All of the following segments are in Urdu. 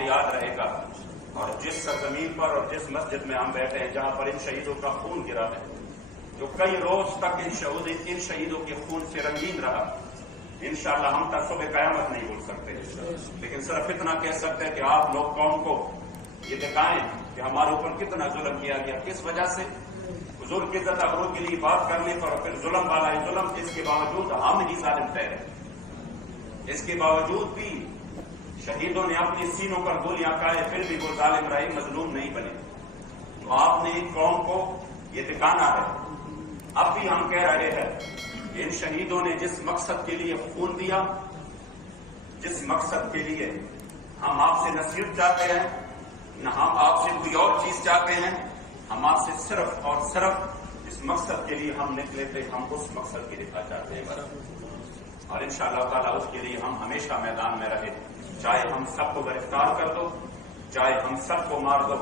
ہمیں یاد رہے گا، اور جس سرزمین پر اور جس مسجد میں ہم بیٹھے ہیں جہاں پر ان شہیدوں کا خون گرا ہے، جو کئی روز تک ان شہیدوں کے خون سے رنگین رہا، انشاءاللہ ہم تک صبح قیامت نہیں بھول سکتے، لیکن صرف اتنا کہہ سکتے ہیں کہ آپ لوگ قوم کو یہ دکھائیں کہ ہمارے اوپر کتنا ظلم کیا گیا، کس وجہ سے حضور کی عزت ابرو کے لیے بات کرنے پر پھر ظلم والا ہے ظلم، اس کے باوجود ہم ہی ظالم ٹھہرے، اس کے باوجود بھی شہیدوں نے اپنی سینوں پر گولیاں کھائے، پھر بھی وہ ظالم رہے، مظلوم نہیں بنے۔ تو آپ نے قوم کو یہ دکھانا ہے۔ اب بھی ہم کہہ رہے ہیں کہ ان شہیدوں نے جس مقصد کے لیے خون دیا، جس مقصد کے لیے ہم آپ سے نصیحت چاہتے ہیں، نہ ہم آپ سے کوئی اور چیز چاہتے ہیں، ہم آپ سے صرف اور صرف جس مقصد کے لیے ہم نکلے تھے، ہم اس مقصد کی دفاع چاہتے ہیں بس، اور انشاءاللہ تعالیٰ اس کے لیے ہم ہمیشہ میدان میں رہے، چاہے ہم سب کو گرفتار کر دو، چاہے ہم سب کو مار دو،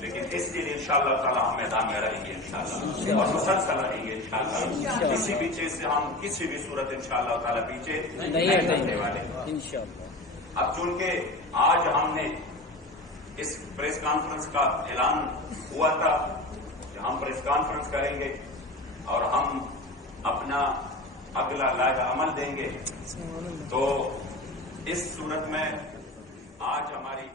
لیکن اس کے لیے انشاءاللہ تعالیٰ ہم میدان میں رہیں گے انشاءاللہ، اور مسلسل رہیں گے انشاءاللہ، کسی بھی چیز سے ہم کسی بھی صورت انشاءاللہ تعالیٰ پیچھے نہیں کرنے والے۔ اب چونکہ آج ہم نے اس پریس کانفرنس کا اعلان ہوا تھا کہ ہم پریس کانفرنس کریں گے اور ہم اپنا اگلا لائحہ عمل دیں گے، تو اس صورت میں آج ہماری